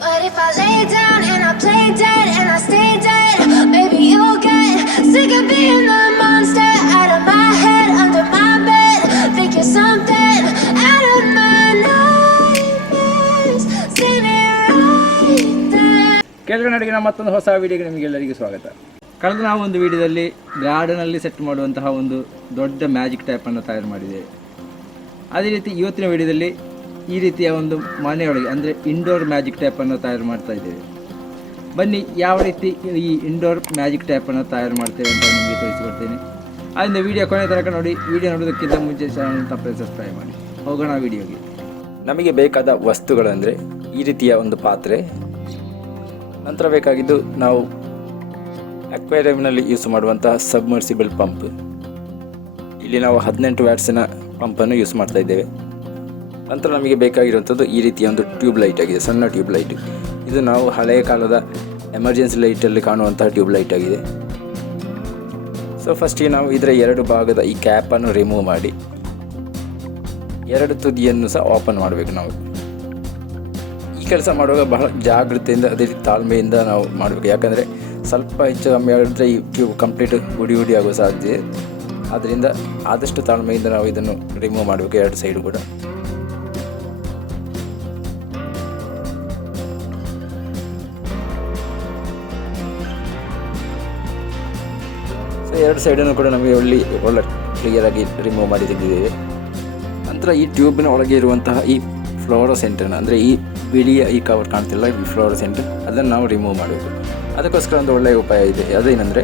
But if I lay down and I play dead and I stay dead, maybe you'll get sick of being the monster out of my head, under my bed. Think you're something out of my nightmares. See me right there. ಕೆಳಗಡೆ ಮತ್ತೊಂದು ಹೊಸ ವಿಡಿಯೋಗೆ ನಿಮಗೆಲ್ಲರಿಗೂ ಸ್ವಾಗತ. ಕಳೆದ ನಾವು ಒಂದು ವಿಡಿಯೋದಲ್ಲಿ ಗಾರ್ಡನಲ್ಲಿ ಸೆಟ್ ಮಾಡುವಂತಹ ಒಂದು ದೊಡ್ಡ ಮ್ಯಾಜಿಕ್ ಟೈಪನ್ನು ತಯಾರು ಮಾಡಿದ್ದೇವೆ. ಅದೇ ರೀತಿ ಇವತ್ತಿನ ವಿಡಿಯೋದಲ್ಲಿ ಈ ರೀತಿಯ ಒಂದು ಮನೆಯೊಳಗೆ ಅಂದರೆ ಇಂಡೋರ್ ಮ್ಯಾಜಿಕ್ ಟೈಪನ್ನು ತಯಾರು ಮಾಡ್ತಾ ಇದ್ದೇವೆ. ಬನ್ನಿ ಯಾವ ರೀತಿ ಈ ಇಂಡೋರ್ ಮ್ಯಾಜಿಕ್ ಟೈಪನ್ನು ತಯಾರು ಮಾಡ್ತೇವೆ ಅಂತ ನಿಮಗೆ ತಿಳಿಸಿಕೊಡ್ತೇನೆ. ಅದರಿಂದ ವಿಡಿಯೋ ಕೊನೆ ತನಕ ನೋಡಿ. ವಿಡಿಯೋ ನೋಡೋದಕ್ಕಿಂತ ಮುಂಚೆ ಚಾನಲ್ ತಪ್ಪದೆ ಸಬ್ಸ್ಕ್ರೈಬ್ ಮಾಡಿ. ಹೋಗೋಣ ವಿಡಿಯೋಗೆ. ನಮಗೆ ಬೇಕಾದ ವಸ್ತುಗಳಂದರೆ ಈ ರೀತಿಯ ಒಂದು ಪಾತ್ರೆ, ನಂತರ ಬೇಕಾಗಿದ್ದು ನಾವು ಅಕ್ವೇರಿಯಂನಲ್ಲಿ ಯೂಸ್ ಮಾಡುವಂತಹ ಸಬ್ಮರ್ಸಿಬಲ್ ಪಂಪ್. ಇಲ್ಲಿ ನಾವು 18 ವ್ಯಾಟ್ಸಿನ ಪಂಪನ್ನು ಯೂಸ್ ಮಾಡ್ತಾ ಇದ್ದೇವೆ. ನಂತರ ನಮಗೆ ಬೇಕಾಗಿರುವಂಥದ್ದು ಈ ರೀತಿಯ ಒಂದು ಟ್ಯೂಬ್ ಲೈಟ್ ಆಗಿದೆ, ಸಣ್ಣ ಟ್ಯೂಬ್ ಲೈಟ್. ಇದು ನಾವು ಹಳೆಯ ಕಾಲದ ಎಮರ್ಜೆನ್ಸಿ ಲೈಟಲ್ಲಿ ಕಾಣುವಂತಹ ಟ್ಯೂಬ್ ಲೈಟ್ ಆಗಿದೆ. ಸೊ ಫಸ್ಟಿಗೆ ನಾವು ಇದರ 2 ಭಾಗದ ಈ ಕ್ಯಾಪನ್ನು ರಿಮೂವ್ ಮಾಡಿ 2 ತುದಿಯನ್ನು ಸಹ ಓಪನ್ ಮಾಡಬೇಕು. ನಾವು ಈ ಕೆಲಸ ಮಾಡುವಾಗ ಬಹಳ ಜಾಗೃತೆಯಿಂದ ಅದೇ ರೀತಿ ತಾಳ್ಮೆಯಿಂದ ನಾವು ಮಾಡಬೇಕು. ಯಾಕಂದರೆ ಸ್ವಲ್ಪ ಹೆಚ್ಚು ಕಮ್ಮಿ ಆಗಿದ್ರೆ ಈ ಟ್ಯೂಬ್ ಕಂಪ್ಲೀಟ್ ಗುಡಿ ಆಗುವ ಸಾಧ್ಯತೆ. ಆದ್ದರಿಂದ ಆದಷ್ಟು ತಾಳ್ಮೆಯಿಂದ ನಾವು ಇದನ್ನು ರಿಮೂವ್ ಮಾಡಬೇಕು, 2 ಸೈಡು ಕೂಡ. ಸೊ 2 ಸೈಡನ್ನು ಕೂಡ ನಮಗೆ ಒಳ್ಳೆ ಕ್ಲಿಯರಾಗಿ ರಿಮೂವ್ ಮಾಡಿ ತೆಗೆದಿದ್ದೇವೆ. ನಂತರ ಈ ಟ್ಯೂಬಿನ ಒಳಗೆ ಇರುವಂತಹ ಈ ಫ್ಲೋರೋಸೆಂಟನ್ನು, ಅಂದರೆ ಈ ಬಿಳಿಯ ಈ ಕವರ್ ಕಾಣ್ತಿಲ್ಲ, ಈ ಫ್ಲೋರೋಸೆಂಟ್, ಅದನ್ನು ನಾವು ರಿಮೂವ್ ಮಾಡಬೇಕು. ಅದಕ್ಕೋಸ್ಕರ ಒಂದು ಒಳ್ಳೆಯ ಉಪಾಯ ಇದೆ. ಅದೇನೆಂದರೆ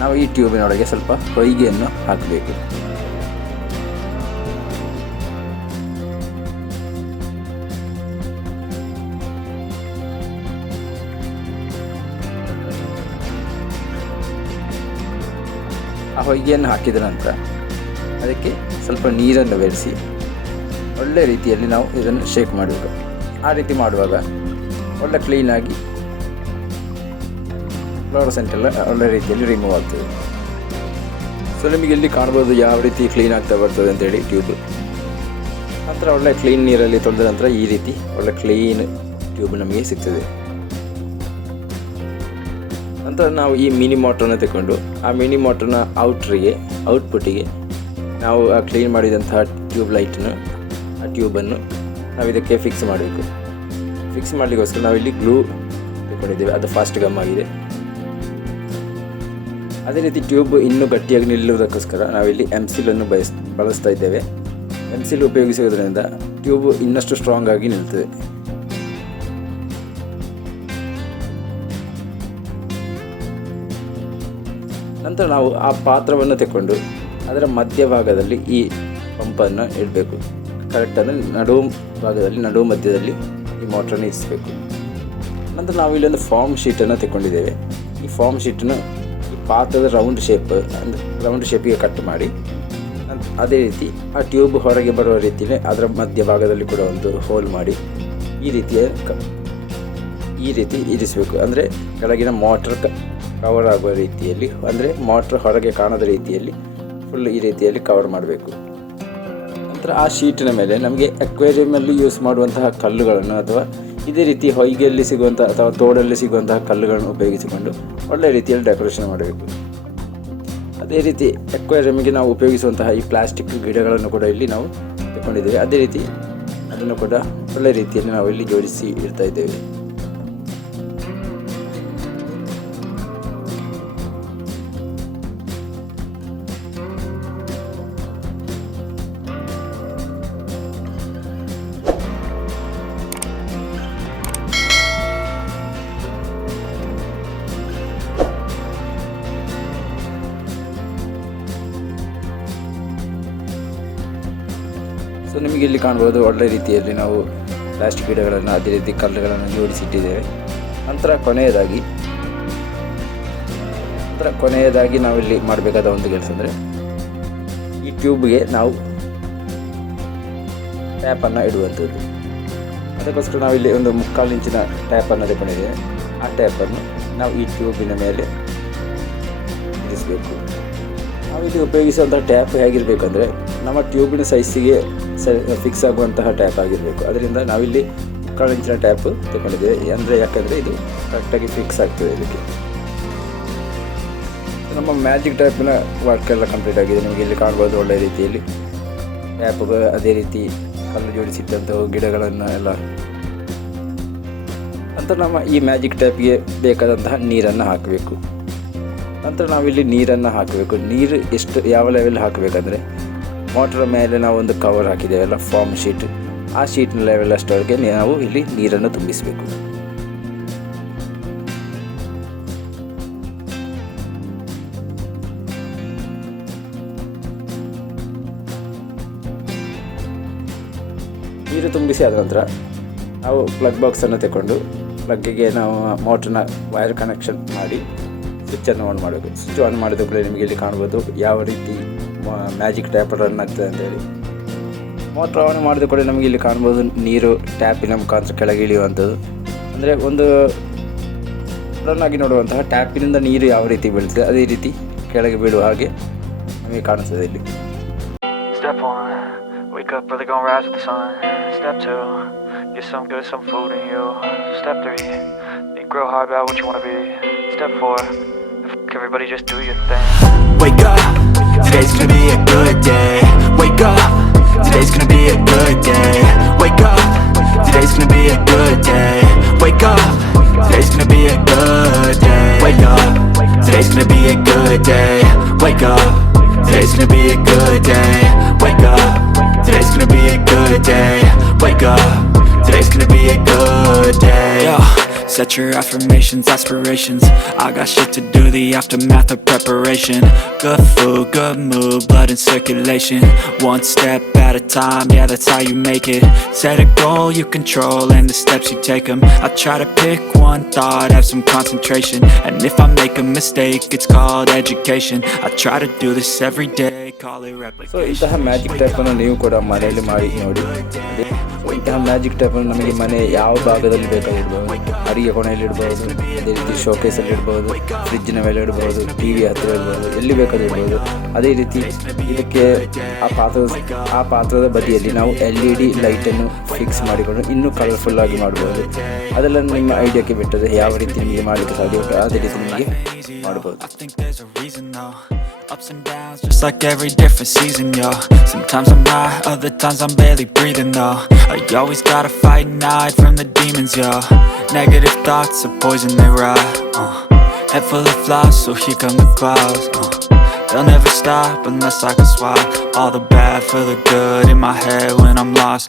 ನಾವು ಈ ಟ್ಯೂಬಿನೊಳಗೆ ಸ್ವಲ್ಪ ಹೊಯ್ಗೆಯನ್ನು ಹಾಕಬೇಕು. ಆ ಹೊಯ್ಗೆಯನ್ನು ಹಾಕಿದ ನಂತರ ಅದಕ್ಕೆ ಸ್ವಲ್ಪ ನೀರನ್ನು ಬೆರೆಸಿ ಒಳ್ಳೆ ರೀತಿಯಲ್ಲಿ ನಾವು ಇದನ್ನು ಶೇಕ್ ಮಾಡಬೇಕು. ಆ ರೀತಿ ಮಾಡುವಾಗ ಒಳ್ಳೆ ಕ್ಲೀನಾಗಿ ಫ್ಲೋರೋಸೆಂಟ್ ಎಲ್ಲ ಒಳ್ಳೆ ರೀತಿಯಲ್ಲಿ ರಿಮೂವ್ ಆಗ್ತದೆ. ಸೊ ನಿಮಗೆ ಇಲ್ಲಿ ಕಾಣ್ಬೋದು ಯಾವ ರೀತಿ ಕ್ಲೀನ್ ಆಗ್ತಾ ಬರ್ತದೆ ಅಂತೇಳಿ ಟ್ಯೂಬ್. ನಂತರ ಒಳ್ಳೆ ಕ್ಲೀನ್ ನೀರಲ್ಲಿ ತೊಳೆದ ನಂತರ ಈ ರೀತಿ ಒಳ್ಳೆ ಕ್ಲೀನ್ ಟ್ಯೂಬ್ ನಮಗೆ ಸಿಗ್ತದೆ. ನಂತರ ನಾವು ಈ ಮಿನಿ ಮೋಟ್ರನ್ನು ತಗೊಂಡು ಆ ಮಿನಿ ಮೋಟ್ರನ ಔಟ್ಪುಟ್ಟಿಗೆ ನಾವು ಆ ಕ್ಲೀನ್ ಮಾಡಿದಂತಹ ಟ್ಯೂಬ್ ಲೈಟನ್ನು, ಆ ಟ್ಯೂಬನ್ನು ನಾವು ಇದಕ್ಕೆ ಫಿಕ್ಸ್ ಮಾಡಬೇಕು. ಫಿಕ್ಸ್ ಮಾಡಲಿಕ್ಕೋಸ್ಕರ ನಾವಿಲ್ಲಿ ಗ್ಲೂ ತಗೊಂಡಿದ್ದೇವೆ, ಅದು ಫಾಸ್ಟ್ ಗಮ್ ಆಗಿದೆ. ಅದೇ ರೀತಿ ಟ್ಯೂಬ್ ಇನ್ನೂ ಗಟ್ಟಿಯಾಗಿ ನಿಲ್ಲುವುದಕ್ಕೋಸ್ಕರ ನಾವಿಲ್ಲಿ ಎಮ್ಸಿಲನ್ನು ಬಳಸ್ತಾ ಇದ್ದೇವೆ. ಎಮ್ಸಿಲ್ ಉಪಯೋಗಿಸುವುದರಿಂದ ಟ್ಯೂಬ್ ಇನ್ನಷ್ಟು ಸ್ಟ್ರಾಂಗ್ ಆಗಿ ನಿಲ್ತದೆ. ನಂತರ ನಾವು ಆ ಪಾತ್ರವನ್ನು ತಗೊಂಡು ಅದರ ಮಧ್ಯಭಾಗದಲ್ಲಿ ಈ ಪಂಪನ್ನು ಇಡಬೇಕು. ಕರೆಕ್ಟ್ ಅಂದರೆ ನಡುವು ಮಧ್ಯದಲ್ಲಿ ಈ ಮೋಟ್ರನ್ನು ಇರಿಸಬೇಕು. ನಂತರ ನಾವು ಇಲ್ಲೊಂದು ಫಾರ್ಮ್ ಶೀಟನ್ನು ತಗೊಂಡಿದ್ದೇವೆ. ಈ ಫಾರ್ಮ್ ಶೀಟನ್ನು ಈ ಪಾತ್ರದ ರೌಂಡ್ ಶೇಪಿಗೆ ಕಟ್ ಮಾಡಿ ಅದೇ ರೀತಿ ಆ ಟ್ಯೂಬ್ ಹೊರಗೆ ಬರುವ ರೀತಿಯೇ ಅದರ ಮಧ್ಯಭಾಗದಲ್ಲಿ ಕೂಡ ಒಂದು ಹೋಲ್ ಮಾಡಿ ಈ ರೀತಿ ಇರಿಸಬೇಕು. ಅಂದರೆ ಕೆಳಗಿನ ಮೋಟ್ರ್ ಕವರ್ ಆಗುವ ರೀತಿಯಲ್ಲಿ, ಅಂದರೆ ಮೋಟ್ರ್ ಹೊರಗೆ ಕಾಣದ ರೀತಿಯಲ್ಲಿ ಫುಲ್ ಈ ರೀತಿಯಲ್ಲಿ ಕವರ್ ಮಾಡಬೇಕು. ನಂತರ ಆ ಶೀಟಿನ ಮೇಲೆ ನಮಗೆ ಅಕ್ವೇರಿಯಂನಲ್ಲಿ ಯೂಸ್ ಮಾಡುವಂತಹ ಕಲ್ಲುಗಳನ್ನು ಅಥವಾ ಇದೇ ರೀತಿ ಹೊಯ್ಗೆಯಲ್ಲಿ ಸಿಗುವಂತಹ ಅಥವಾ ತೋಡಲ್ಲಿ ಸಿಗುವಂತಹ ಕಲ್ಲುಗಳನ್ನು ಉಪಯೋಗಿಸಿಕೊಂಡು ಒಳ್ಳೆಯ ರೀತಿಯಲ್ಲಿ ಡೆಕೋರೇಷನ್ ಮಾಡಬೇಕು. ಅದೇ ರೀತಿ ಅಕ್ವೇರಿಯಂಗೆ ನಾವು ಉಪಯೋಗಿಸುವಂತಹ ಈ ಪ್ಲಾಸ್ಟಿಕ್ ಗಿಡಗಳನ್ನು ಕೂಡ ಇಲ್ಲಿ ನಾವು ತಗೊಂಡಿದ್ದೇವೆ. ಅದೇ ರೀತಿ ಅದನ್ನು ಕೂಡ ಒಳ್ಳೆಯ ರೀತಿಯಲ್ಲಿ ನಾವು ಇಲ್ಲಿ ಜೋಡಿಸಿ ಇಡ್ತಾ ಇದ್ದೇವೆ. ಸೊ ನಿಮಗೆ ಇಲ್ಲಿ ಕಾಣ್ಬೋದು ಒಳ್ಳೆ ರೀತಿಯಲ್ಲಿ ನಾವು ಪ್ಲಾಸ್ಟಿಕ್ ಗಿಡಗಳನ್ನು ಅದೇ ರೀತಿ ಕಲ್ಲುಗಳನ್ನು ಜೋಡಿಸಿಟ್ಟಿದ್ದೇವೆ. ನಂತರ ಕೊನೆಯದಾಗಿ ನಾವಿಲ್ಲಿ ಮಾಡಬೇಕಾದ ಒಂದು ಕೆಲಸ ಅಂದರೆ ಈ ಟ್ಯೂಬ್ಗೆ ನಾವು ಟ್ಯಾಪನ್ನು ಇಡುವಂಥದ್ದು. ಅದಕ್ಕೋಸ್ಕರ ನಾವಿಲ್ಲಿ ಒಂದು 3/4 ಇಂಚಿನ ಟ್ಯಾಪನ್ನು ತಗೊಂಡಿದ್ದೇವೆ. ಆ ಟ್ಯಾಪನ್ನು ನಾವು ಈ ಟ್ಯೂಬಿನ ಮೇಲೆ ಇರಿಸಬೇಕು. ನಾವಿಲ್ಲಿ ಉಪಯೋಗಿಸುವಂಥ ಟ್ಯಾಪ್ ಹೇಗಿರಬೇಕಂದ್ರೆ ನಮ್ಮ ಟ್ಯೂಬಿನ ಸೈಜಿಗೆ ಫಿಕ್ಸ್ ಆಗುವಂತಹ ಟ್ಯಾಪ್ ಆಗಿರಬೇಕು. ಅದರಿಂದ ನಾವಿಲ್ಲಿ ಮುಕ್ಕಾಲು ಇಂಚಿನ ಟ್ಯಾಪ್ ತಗೊಂಡಿದ್ದೇವೆ. ಅಂದರೆ ಯಾಕಂದರೆ ಇದು ಕರೆಕ್ಟಾಗಿ ಫಿಕ್ಸ್ ಆಗ್ತದೆ ಇದಕ್ಕೆ. ನಮ್ಮ ಮ್ಯಾಜಿಕ್ ಟ್ಯಾಪಿನ ವರ್ಕ್ ಎಲ್ಲ ಕಂಪ್ಲೀಟ್ ಆಗಿದೆ. ನಿಮಗೆ ಇಲ್ಲಿ ಕಾಣ್ಬೋದು ಒಳ್ಳೆಯ ರೀತಿಯಲ್ಲಿ ಟ್ಯಾಪ್, ಅದೇ ರೀತಿ ಕಲ್ಲು ಜೋಡಿಸಿದ್ದಂಥ ಗಿಡಗಳನ್ನು ಎಲ್ಲ. ನಂತರ ನಮ್ಮ ಈ ಮ್ಯಾಜಿಕ್ ಟ್ಯಾಪಿಗೆ ಬೇಕಾದಂತಹ ನೀರನ್ನು ಹಾಕಬೇಕು. ನಂತರ ನಾವಿಲ್ಲಿ ನೀರನ್ನು ಹಾಕಬೇಕು. ನೀರು ಯಾವ ಲೆವೆಲ್ ಹಾಕಬೇಕಂದ್ರೆ, ಮೋಟರ್ ಮೇಲೆ ನಾವು ಒಂದು ಕವರ್ ಹಾಕಿದ್ದೇವಲ್ಲ, ಫಾರ್ಮ್ ಶೀಟ್, ಆ ಶೀಟ್ನ ಲೆವೆಲ್ ಅಷ್ಟವರೆಗೆ ನಾವು ಇಲ್ಲಿ ನೀರನ್ನು ತುಂಬಿಸಬೇಕು. ನೀರು ತುಂಬಿಸಿ ಆದ ನಂತರ ನಾವು ಪ್ಲಗ್ ಬಾಕ್ಸನ್ನು ತಗೊಂಡು ಪ್ಲಗ್ಗಿಗೆ ನಾವು ಮೋಟ್ರನ್ನ ವೈರ್ ಕನೆಕ್ಷನ್ ಮಾಡಿ ಸ್ವಿಚ್ಚನ್ನು ಆನ್ ಮಾಡಬೇಕು. ಸ್ವಿಚ್ ಆನ್ ಮಾಡಿದ ಕೂಡ ನಿಮಗೆ ಇಲ್ಲಿ ಕಾಣ್ಬೋದು ಯಾವ ರೀತಿ ಮ್ಯಾಜಿಕ್ ಟ್ಯಾಪ್ ರನ್ ಆಗ್ತದೆ ಅಂತೇಳಿ. ಮೋಟ್ರ್ ಆನ್ ಮಾಡಿದ ಕೂಡ ನಮಗೆ ಇಲ್ಲಿ ಕಾಣ್ಬೋದು ನೀರು ಟ್ಯಾಪಿನ ಮುಖಾಂತರ ಕೆಳಗೆ ಇಳಿಯುವಂಥದ್ದು. ಅಂದರೆ ಒಂದು ರನ್ ಆಗಿ ನೋಡುವಂತಹ ಟ್ಯಾಪಿನಿಂದ ನೀರು ಯಾವ ರೀತಿ ಬೀಳ್ತದೆ ಅದೇ ರೀತಿ ಕೆಳಗೆ ಬೀಳುವ ಹಾಗೆ ನಮಗೆ ಕಾಣಿಸ್ತದೆ ಇಲ್ಲಿ. Step 1, wake up early, gonna rise with the sun. Step 2, get some good, some food in you. Step 3, think real hard about what you wanna be. Step 4, everybody just do your thing. Wake up, today's gonna be a good day. Wake up, today's gonna be a good day. Wake up, today's gonna be a good day. Wake up, today's gonna be a good day. Wake up, today's gonna be a good day. Wake up, today's gonna be a good day. Wake up, today's gonna be a good day. Wake up, today's gonna be a good day. Yo, set your affirmations, aspirations. I got shit to do, the aftermath of preparation. Good food, good mood, blood in circulation. One step at a time, yeah, that's how you make it. Set a goal you control and the steps you take them. I try to pick one thought, have some concentration. And if I make a mistake, it's called education. I try to do this every day, call it replication. So ಇಂತಹ magic ಟ್ಯಾಪನ್ನು ನೀವು ಕೂಡ ಮನೆಯಲ್ಲಿ ಮಾಡಿ ನೋಡಿ. ಇಂತಹ magic ಟ್ಯಾಪನ್ನು ನಮಗೆ ಮನೆ ಯಾವ ಭಾಗದಲ್ಲಿ ಬೇಕಾದ್ರೂ ಇಡ್ಬೋದು. ಅಡಿಗೆ ಕೋಣೆಯಲ್ಲಿ ಇಡ್ಬೋದು, ಅದೇ ರೀತಿ ಶೋಕೇಸಲ್ಲಿ ಇಡ್ಬೋದು, ಫ್ರಿಜ್ಜಿನ ಮೇಲೆ ಇಡ್ಬೋದು, ಟಿ ವಿ ಹತ್ತಿರ ಇಡ್ಬೋದು, ಎಲ್ಲಿ ಬೇಕಾದ್ರೂ ಇಡ್ಬೋದು. ಅದೇ ರೀತಿ ಇದಕ್ಕೆ ಆ ಪಾತ್ರದ ಬದಿಯಲ್ಲಿ ನಾವು LED ಲೈಟನ್ನು ಫಿಕ್ಸ್ ಮಾಡಿಕೊಂಡು ಇನ್ನೂ ಕಲರ್ಫುಲ್ ಆಗಿ ಮಾಡ್ಬೋದು. ಅದೆಲ್ಲ ನಿಮ್ಮ ಐಡಿಯಾಕ್ಕೆ ಬಿಟ್ಟರೆ ಯಾವ ರೀತಿ ನಿಮಗೆ ಮಾಡಲಿಕ್ಕೆ ಸಾಧ್ಯ ಉಂಟು ಅದೇ ರೀತಿ ನಿಮಗೆ ಮಾಡ್ಬೋದು. Ups and downs, just like every different season, yo. Sometimes I'm high, other times I'm barely breathing, though. I always gotta fight and hide from the demons, yo. Negative thoughts are poison, they rot. Head full of flies, so here come the clouds. They'll never stop unless I can swap all the bad for the good in my head when I'm lost.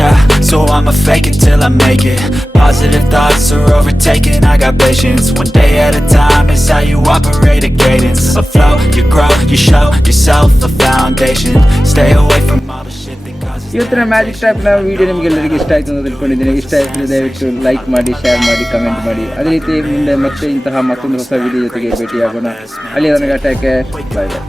Yeah, so I'ma fake it till I make it. Positive thoughts are overtaken, I got patience. One day at a time is how you operate a cadence. A flow, you grow, you show yourself a foundation. Stay away from all the shit that causes. ಇವತ್ತಿನ magic ಟ್ಯಾಪ್ನ video ನಿಮಗೆಲ್ಲರಿಗೂ ಇಷ್ಟ ಆಯಿತು ಅಂತ ತಿಳ್ಕೊಂಡಿದ್ದೀನಿ. ಇಷ್ಟ ಆಯಿತು ದಯವಿಟ್ಟು like ಮಾಡಿ, ಶೇರ್ ಮಾಡಿ, ಕಮೆಂಟ್ ಮಾಡಿ. ಅದೇ ರೀತಿ ಮುಂದೆ ಮತ್ತೆ ಇಂತಹ ಮತ್ತೊಂದು ಹೊಸ ವಿಡಿಯೋ ಜೊತೆಗೆ ಭೇಟಿಯಾಗೋಣ. ಅಲ್ಲಿ ನನಗೆ ಟೇಕ್ ಕೇರ್, ಬೈ ಬೈ.